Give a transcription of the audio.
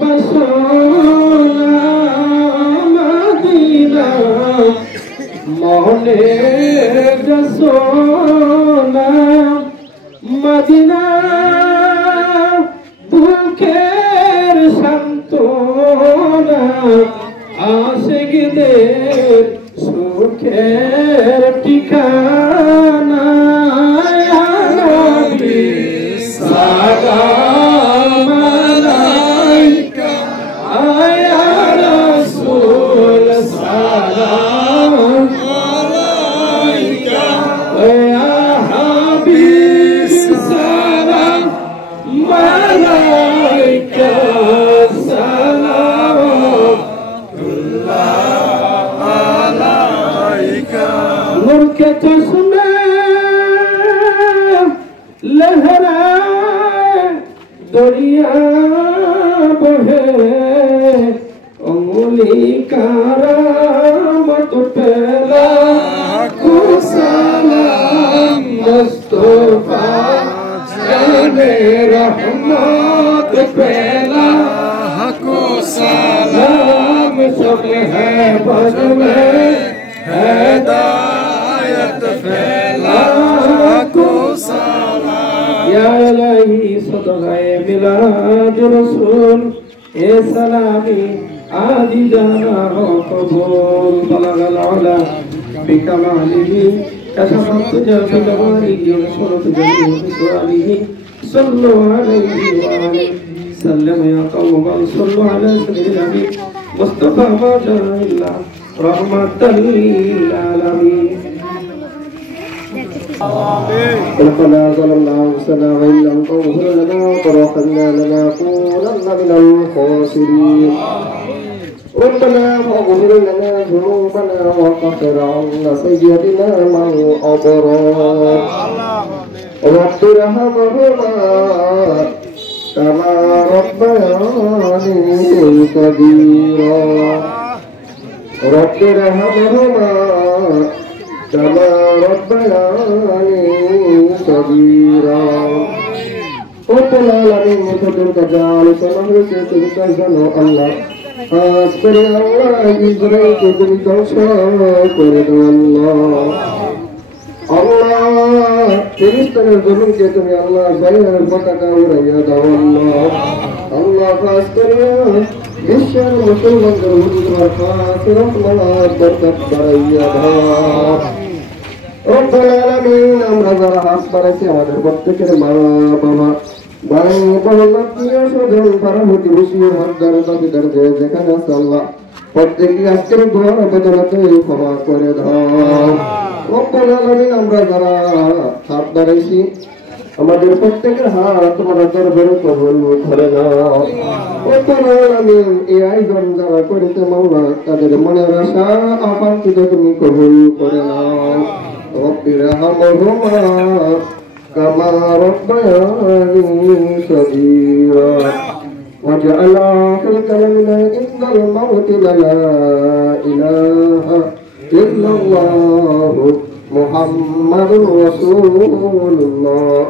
বাসনা মদিনা মনে রসোনা মদিনা দুঃখের সান্ত্বনা আশিকদের সুখের ঠিকানা নবী সালাম আলাইকা ইয়া রাসূল সালাম আলাইকা ইয়া হাবিব সালাম আলাইকা नूर के चश्मे लहराए दरिया बहे उंगली करामत पहला को सलाम मुस्तफा जाने रहमत पहला को सलाम सब है बद में हिदायत फैला को सलाम या इलाही सदक़ाए मिलाद रसूल ए सलामी आदि जाना हो कबूल बलगल उला बिकमालिही कशफत जल कमालिही शरत जल बिसवालिही सल्लु अलैहि व आलिहि सल्लम या कौम सल्लु अला सय्यिदिना मुस्तफा मा जरा इल्ला रहमतल लिल आलमीन ربنا ظلمنا أنفسنا وإن لم تغفر لنا وترحمنا لنكونن من الخاسرين ربنا فاغفر لنا ذنوبنا وكفر عنا سيئاتنا مع الأبرار رب ارحمهما كما ربياني صغيرا رب ارحمهما كما ربياني صغيرا رب العالمين متدرك جعل سمهرك تنكزن الله أذكر الله إزرائيل تنكسا كرد الله الله ফেরেশতাদের জমিনকে তুমি আল্লাহ জালিমের পতাকা উড়াইয়া দাও আল্লাহ খাস করিয়া বিশ্বের মুসলমানদের উপর তোমার খাস রহমত বরকত বাড়াইয়া দাও রব্বুল আলামিন আমরা যারা হাত বাড়াইছি আমাদের প্রত্যেকের মা বাবা ভাই বোন আত্মীয় স্বজন পাড়া প্রতিবেশী হকদার দাবিদার যে যেখানে আছে আল্লাহ প্রত্যেককে আজকের দোয়া বেদনাতে ক্ষমা করে দাও রব্বুল আলামিন আমরা যারা হাত বাড়াইছি আমাদের প্রত্যেকের হাত তোমার দরবারে কবুল করে নাও রব্বুল আলামিন এই আয়োজন যারা করেছে মাওলা তাদের মনের আশা আকাঙ্ক্ষা তুমি কবুল করে নাও রব্বির রহমহুমা কামা রব্বায়ানি সগীরা واجعل آخر كلامنا عند الموت لا إله إلا الله محمد رسول الله